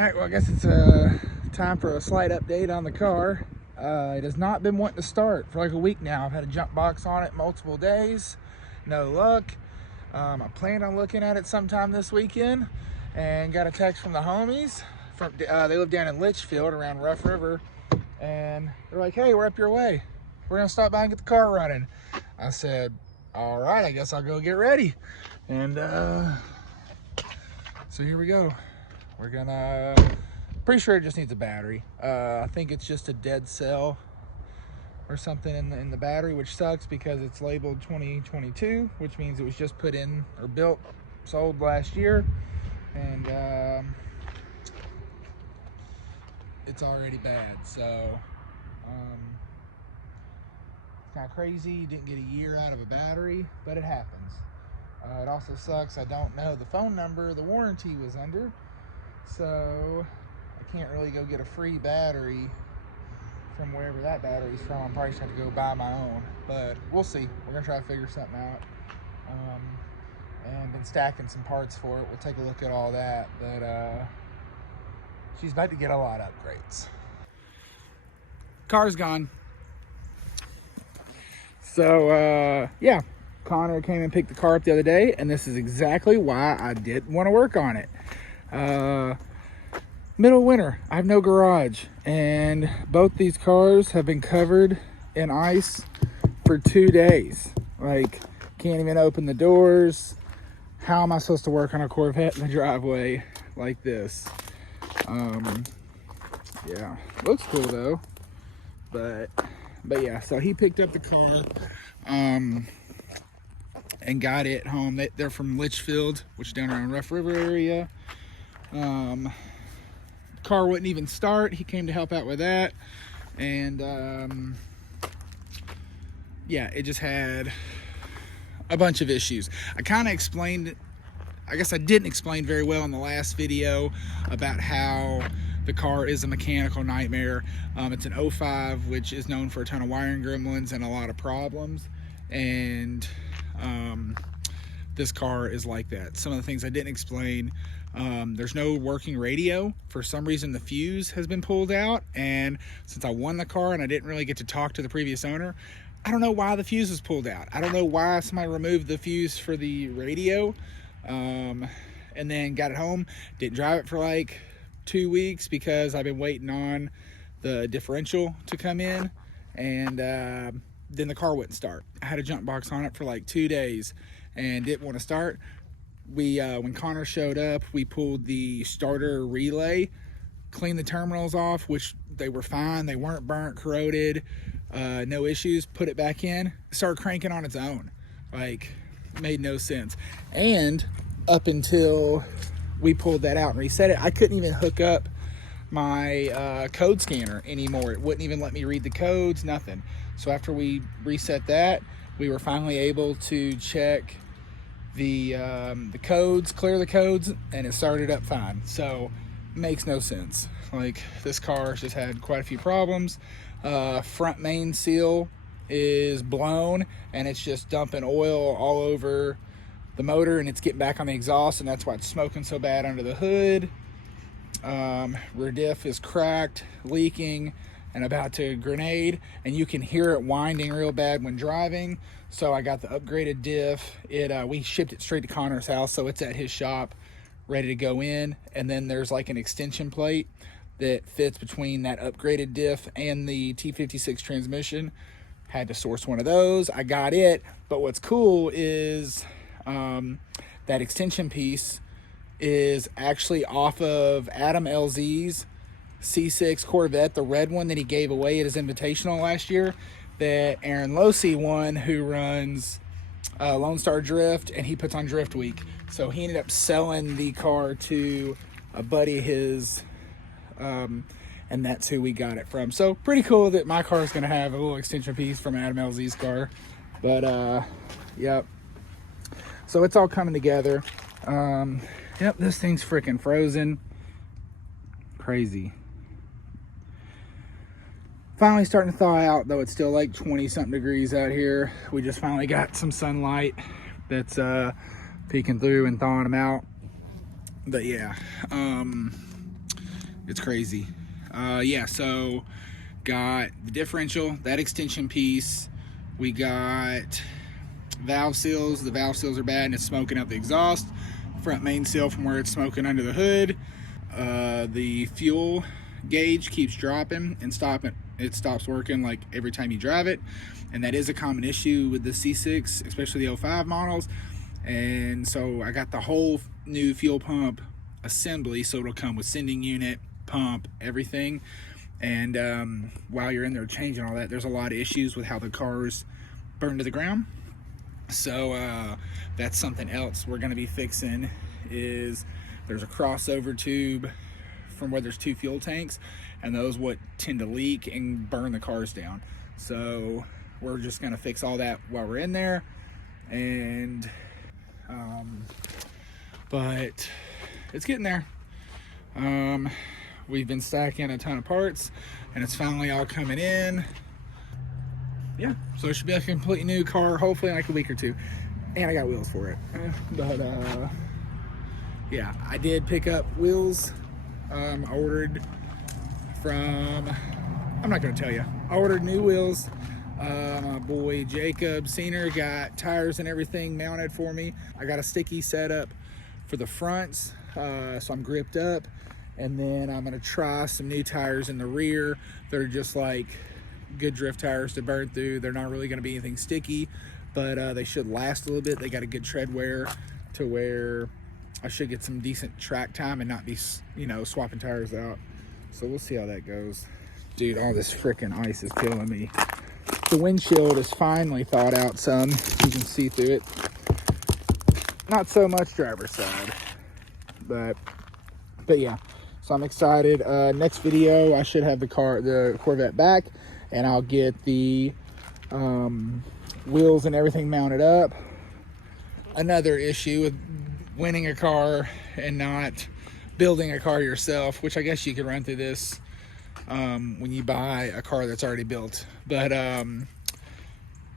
Alright, well I guess it's time for a slight update on the car. It has not been wanting to start for like a week now. I've had a jump box on it multiple days, no luck. I planned on looking at it sometime this weekend and got a text from the homies. They live down in Litchfield around Rough River, and they're like, hey, we're up your way. We're gonna stop by and get the car running. I said, all right, I guess I'll go get ready. And so here we go. We're gonna, pretty sure it just needs a battery. I think it's just a dead cell or something in the battery, which sucks because it's labeled 2022, which means it was just put in or built, sold last year. And it's already bad. So it's kind of crazy. You didn't get a year out of a battery, but it happens. It also sucks I don't know the phone number the warranty was under, so I can't really go get a free battery from wherever that battery's from. I'm probably just gonna have to go buy my own, but we'll see. We're gonna try to figure something out. And been stacking some parts for it. We'll take a look at all that, but she's about to get a lot of upgrades. Car's gone. So yeah, Connor came and picked the car up the other day, and this is exactly why I didn't want to work on it. Middle of winter, I have no garage, and both these cars have been covered in ice for 2 days. Like, can't even open the doors. How am I supposed to work on a Corvette in the driveway like this? Yeah, looks cool though. But yeah, so he picked up the car and got it home. They're from Litchfield, which is down around Rough River area. Car wouldn't even start. He came to help out with that, and yeah, it just had a bunch of issues. I kind of explained, I guess I didn't explain very well in the last video about how the car is a mechanical nightmare. It's an 05, which is known for a ton of wiring gremlins and a lot of problems, and this car is like that. Some of the things I didn't explain, there's no working radio. For some reason the fuse has been pulled out, and since I won the car and I didn't really get to talk to the previous owner, I don't know why the fuse was pulled out. I don't know why somebody removed the fuse for the radio, and then got it home. Didn't drive it for like 2 weeks because I've been waiting on the differential to come in, and then the car wouldn't start. I had a jump box on it for like 2 days and didn't want to start. When Connor showed up, we pulled the starter relay, cleaned the terminals off, which they were fine. They weren't burnt, corroded, no issues. Put it back in, started cranking on its own. Like, made no sense. And up until we pulled that out and reset it, I couldn't even hook up my code scanner anymore. It wouldn't even let me read the codes, nothing. So after we reset that, we were finally able to check the codes, clear the codes, and it started up fine. So makes no sense. Like, this car just had quite a few problems. Front main seal is blown, and it's just dumping oil all over the motor, and it's getting back on the exhaust, and that's why it's smoking so bad under the hood. Rear diff is cracked, leaking, and about to grenade, and you can hear it winding real bad when driving. So I got the upgraded diff. We shipped it straight to Connor's house, so it's at his shop ready to go in. And then there's like an extension plate that fits between that upgraded diff and the T56 transmission. Had to source one of those. I got it, but what's cool is that extension piece is actually off of Adam LZ's C6 Corvette, the red one that he gave away at his Invitational last year, that Aaron Losey won, who runs Lone Star Drift, and he puts on Drift Week. So he ended up selling the car to a buddy of his, and that's who we got it from. So pretty cool that my car is going to have a little extension piece from Adam LZ's car. But yep, so it's all coming together. Yep, this thing's freaking frozen. Crazy. Finally starting to thaw out, though it's still like 20 something degrees out here. We just finally got some sunlight that's peeking through and thawing them out. But yeah, It's crazy. Yeah, so got the differential, that extension piece. We got valve seals. The valve seals are bad and it's smoking out the exhaust. Front main seal from where it's smoking under the hood. The fuel gauge keeps dropping and stopping. It stops working like every time you drive it, and that is a common issue with the C6, especially the 05 models. And so I got the whole new fuel pump assembly, so it'll come with sending unit, pump, everything. And while you're in there changing all that, there's a lot of issues with how the cars burn to the ground. So that's something else we're going to be fixing. Is there's a crossover tube from where there's two fuel tanks, and those what tend to leak and burn the cars down. So we're just going to fix all that while we're in there. And but it's getting there. We've been stacking a ton of parts and it's finally all coming in. Yeah, so it should be a completely new car, hopefully in like a week or two. And I got wheels for it. But yeah, I did pick up wheels. I ordered from, I'm not gonna tell you. I ordered new wheels. My boy Jacob Senior got tires and everything mounted for me. I got a sticky setup for the fronts, so I'm gripped up. And then I'm gonna try some new tires in the rear. They're just like good drift tires to burn through. They're not really gonna be anything sticky, but they should last a little bit. They got a good tread wear to where I should get some decent track time and not be, you know, swapping tires out. So we'll see how that goes. Dude, all this freaking ice is killing me. The windshield is finally thawed out some. You can see through it. Not so much driver's side, but yeah. So I'm excited. Next video, I should have the Corvette back, and I'll get the wheels and everything mounted up. Another issue with winning a car and not building a car yourself, which I guess you could run through this when you buy a car that's already built. But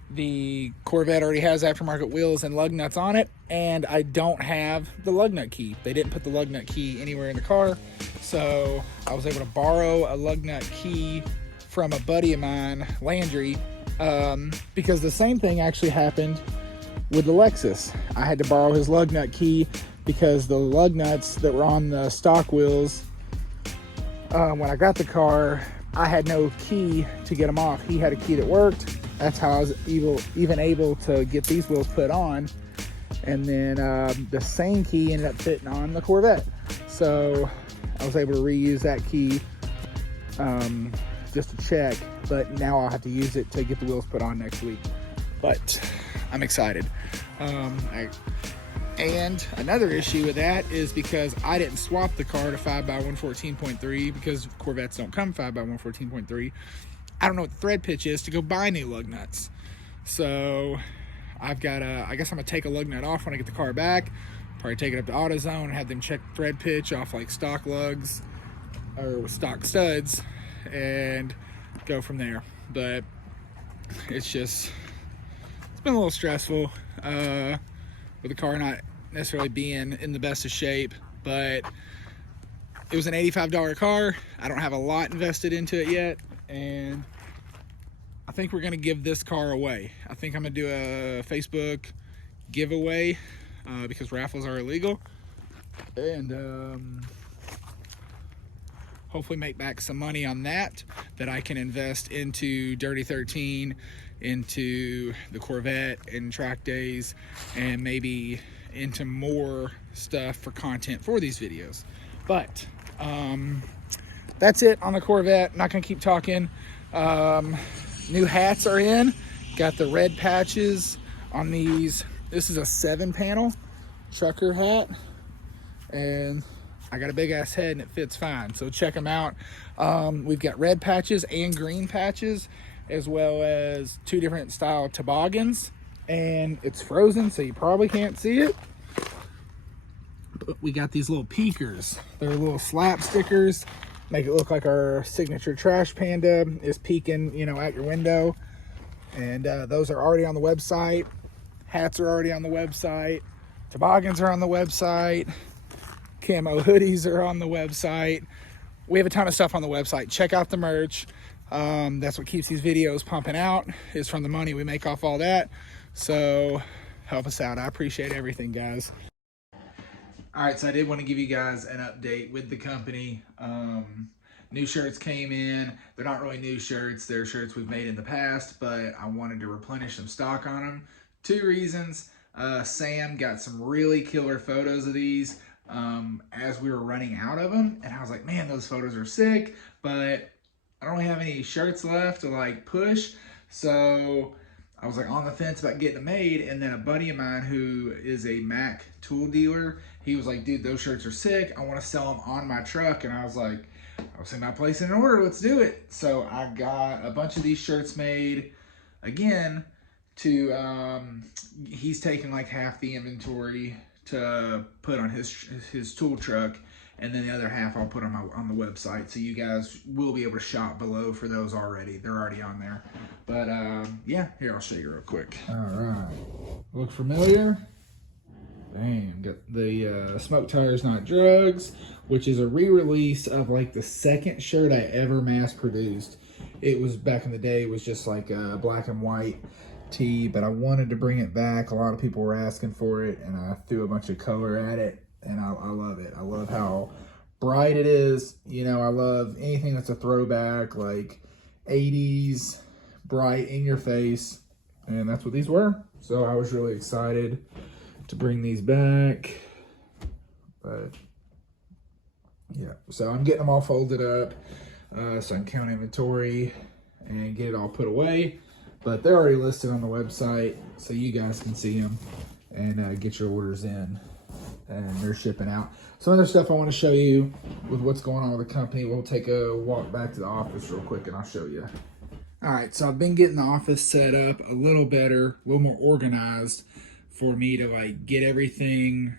the Corvette already has aftermarket wheels and lug nuts on it, and I don't have the lug nut key. They didn't put the lug nut key anywhere in the car, so I was able to borrow a lug nut key from a buddy of mine, Landry, because the same thing actually happened with the Lexus. I had to borrow his lug nut key because the lug nuts that were on the stock wheels, when I got the car, I had no key to get them off. He had a key that worked. That's how I was even able to get these wheels put on. And then the same key ended up fitting on the Corvette. So I was able to reuse that key just to check. But now I'll have to use it to get the wheels put on next week. But I'm excited. And another issue with that is because I didn't swap the car to 5x114.3 because Corvettes don't come 5x114.3. I don't know what the thread pitch is to go buy new lug nuts. So I've got I guess I'm gonna take a lug nut off when I get the car back. Probably take it up to AutoZone and have them check the thread pitch off like stock lugs or stock studs and go from there. But it's been a little stressful with the car not necessarily being in the best of shape, but it was an $85 car. I don't have a lot invested into it yet, and I think we're gonna give this car away. I think I'm gonna do a Facebook giveaway because raffles are illegal, and hopefully make back some money on that I can invest into Dirty 13, into the Corvette and track days, and maybe into more stuff for content for these videos. But that's it on the Corvette. I'm not gonna keep talking. New hats are in. Got the red patches on these. This is a 7-panel trucker hat, and I got a big ass head and it fits fine, so check them out. We've got red patches and green patches, as well as 2 different style toboggans, and it's frozen so you probably can't see it. But we got these little peekers. They're little slap stickers, make it look like our signature trash panda is peeking, you know, out your window. And those are already on the website. Hats are already on the website. Toboggans are on the website. Camo hoodies are on the website. we have a ton of stuff on the website. Check out the merch. That's what keeps these videos pumping out, is from the money we make off all that. So help us out. I appreciate everything, guys. All right, so I did want to give you guys an update with the company. New shirts came in. They're not really new shirts. They're shirts we've made in the past, but I wanted to replenish some stock on them. 2 reasons. Sam got some really killer photos of these as we were running out of them, and I was like, man, those photos are sick, but I don't really have any shirts left to like push. So I was like on the fence about getting them made, and then a buddy of mine who is a Mac tool dealer, he was like, dude, those shirts are sick. I want to sell them on my truck. And I was like, I was thinking about placing an order. Let's do it. So I got a bunch of these shirts made again to, he's taking like half the inventory to put on his tool truck, and then the other half I'll put on the website, so you guys will be able to shop below for those already. They're already on there. But yeah, here, I'll show you real quick. All right, look familiar? Bam, got the Smoke Tires Not Drugs, which is a re-release of like the second shirt I ever mass produced. It was back in the day, it was just like a black and white tee, but I wanted to bring it back. A lot of people were asking for it, and I threw a bunch of color at it, and I love it. I love how bright it is. You know, I love anything that's a throwback, like 80s, bright, in your face, and that's what these were. So I was really excited to bring these back. But yeah, so I'm getting them all folded up so I can count inventory and get it all put away. But they're already listed on the website, so you guys can see them and get your orders in, and they're shipping out. Some other stuff I want to show you with what's going on with the company. We'll take a walk back to the office real quick and I'll show you. All right, so I've been getting the office set up a little better, a little more organized for me to like get everything,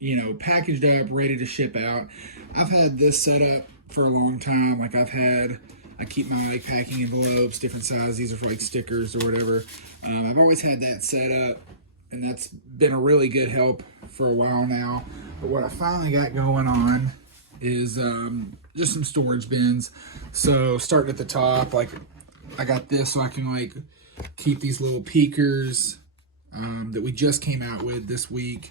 you know, packaged up, ready to ship out. I've had this set up for a long time. Like I keep my like packing envelopes, different sizes. These are for like stickers or whatever. I've always had that set up, and that's been a really good help for a while now. But what I finally got going on is just some storage bins. So starting at the top, like I got this so I can like keep these little peekers that we just came out with this week.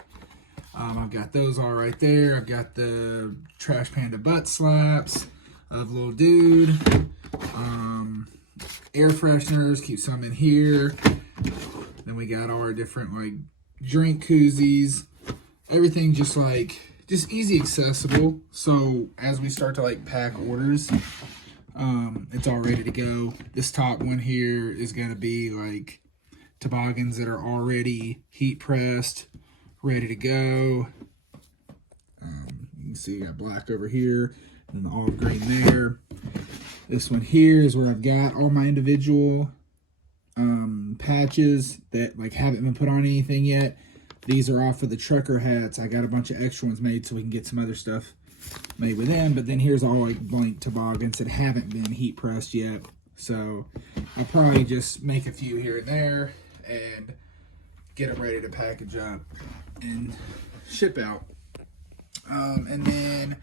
I've got those all right there. I've got the Trash Panda butt slaps of little dude. Air fresheners, keep some in here. Then we got our different like drink koozies. Everything just easy accessible. So as we start to like pack orders, it's all ready to go. This top one here is gonna be like toboggans that are already heat pressed, ready to go. You can see I got black over here and the olive green there. This one here is where I've got all my individual patches that like haven't been put on anything yet. These are off of the trucker hats. I got a bunch of extra ones made so we can get some other stuff made with them. But then here's all like blank toboggans that haven't been heat pressed yet. So I'll probably just make a few here and there and get them ready to package up and ship out. And then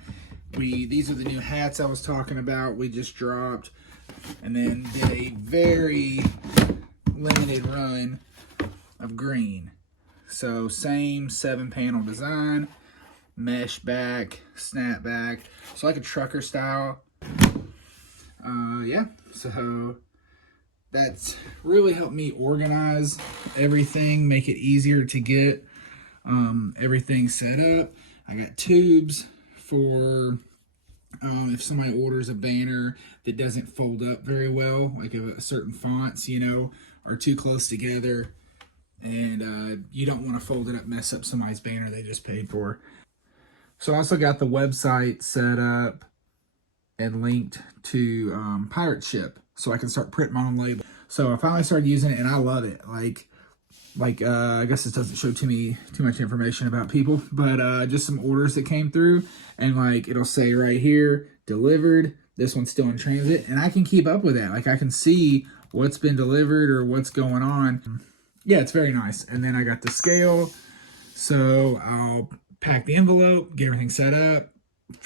these are the new hats I was talking about. We just dropped, and then did a very limited run of green. So same 7-panel design, mesh back, snap back, so like a trucker style. Yeah, so that's really helped me organize everything, make it easier to get everything set up. I got tubes for if somebody orders a banner that doesn't fold up very well, like if a certain fonts, you know, are too close together, and you don't want to fold it up, mess up somebody's banner they just paid for. So I also got the website set up and linked to Pirate Ship, so I can start printing my own label. So I finally started using it, and I love it. I guess this doesn't show too much information about people, but just some orders that came through, and like it'll say right here, delivered. This one's still in transit, and I can keep up with that. Like I can see what's been delivered or what's going on. Yeah, it's very nice. And then I got the scale, so I'll pack the envelope, get everything set up,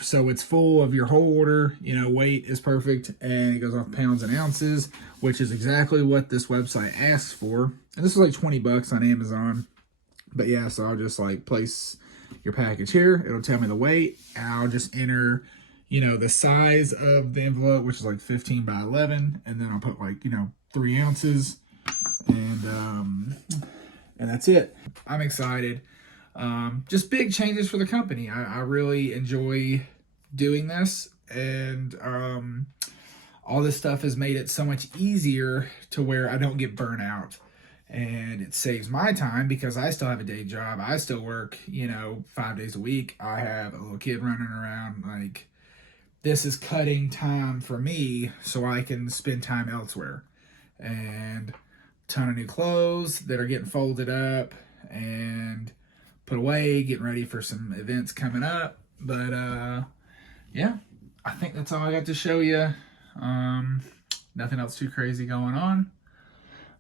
So it's full of your whole order, you know, weight is perfect, and it goes off pounds and ounces, which is exactly what this website asks for. And this is like 20 bucks on Amazon. But yeah, so I'll just like place your package here. It'll tell me the weight, and I'll just enter, you know, the size of the envelope, which is like 15 by 11. And then I'll put like, you know, 3 ounces, and that's it. I'm excited. Just big changes for the company. I really enjoy doing this, and all this stuff has made it so much easier to where I don't get burnt out, and it saves my time because I still have a day job. I still work, you know, 5 days a week. I have a little kid running around. Like, this is cutting time for me so I can spend time elsewhere. And a ton of new clothes that are getting folded up and put away, getting ready for some events coming up. But yeah, I think that's all I got to show you. Nothing else too crazy going on.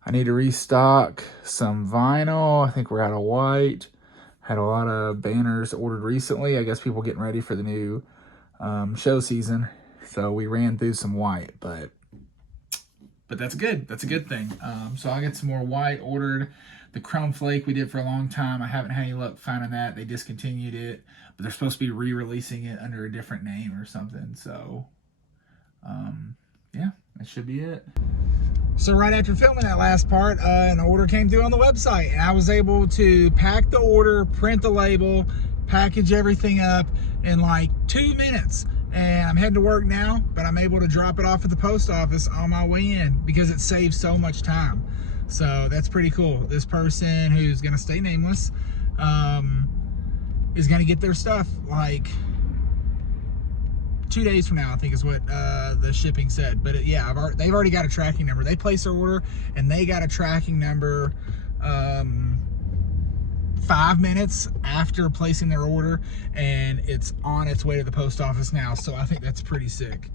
I need to restock some vinyl. I think we're out of white. Had a lot of banners ordered recently. I guess people getting ready for the new show season. So we ran through some white, but that's good. That's a good thing. So I'll get some more white ordered. The Chrome Flake we did for a long time. I haven't had any luck finding that. They discontinued it, but they're supposed to be re-releasing it under a different name or something. So, yeah, that should be it. So right after filming that last part, an order came through on the website, and I was able to pack the order, print the label, package everything up in like 2 minutes. And I'm heading to work now, but I'm able to drop it off at the post office on my way in because it saves so much time. So that's pretty cool. This person, who's gonna stay nameless, is gonna get their stuff like 2 days from now, I think is what the shipping said. But yeah, they've already got a tracking number. They placed their order and they got a tracking number 5 minutes after placing their order, and it's on its way to the post office now. So I think that's pretty sick.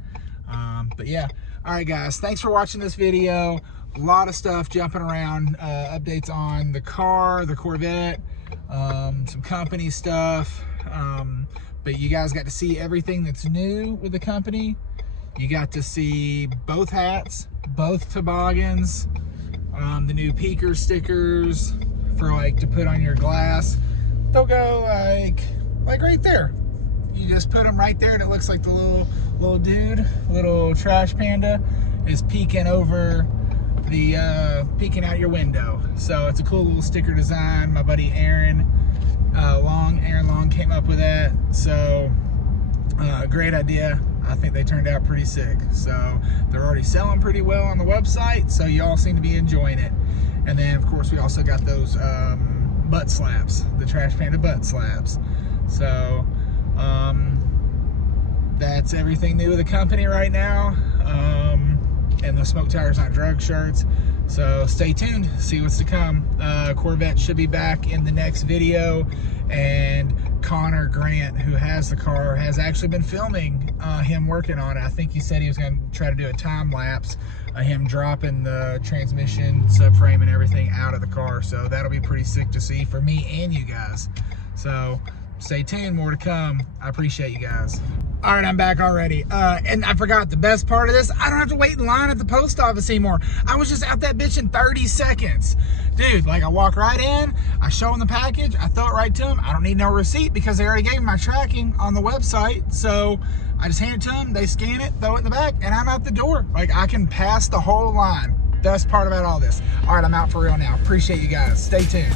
But yeah, all right guys, thanks for watching this video. A lot of stuff jumping around, updates on the car, the Corvette, some company stuff, but you guys got to see everything that's new with the company. You got to see both hats, both toboggans, the new peaker stickers for like to put on your glass. They'll go like right there. You just put them right there, and it looks like the little dude, little trash panda, is peeking over the peeking out your window. So it's a cool little sticker design. My buddy Aaron Long came up with that. So great idea. I think they turned out pretty sick. So they're already selling pretty well on the website, so y'all seem to be enjoying it. And then of course we also got those butt slaps, the trash panda butt slaps. So that's everything new with the company right now. And the Smoke Tires Not Drug shirts. So stay tuned, see what's to come. Corvette should be back in the next video, and Connor Grant, who has the car, has actually been filming him working on it. I think he said he was going to try to do a time lapse of him dropping the transmission, subframe, and everything out of the car. So that'll be pretty sick to see for me and you guys. So stay tuned, more to come. I appreciate you guys. All right, I'm back already. And I forgot the best part of this. I don't have to wait in line at the post office anymore. I was just out that bitch in 30 seconds. Dude, like I walk right in, I show them the package, I throw it right to them. I don't need no receipt because they already gave me my tracking on the website. So I just hand it to them, they scan it, throw it in the back, and I'm out the door. Like I can pass the whole line. Best part about all this. All right, I'm out for real now. Appreciate you guys. Stay tuned.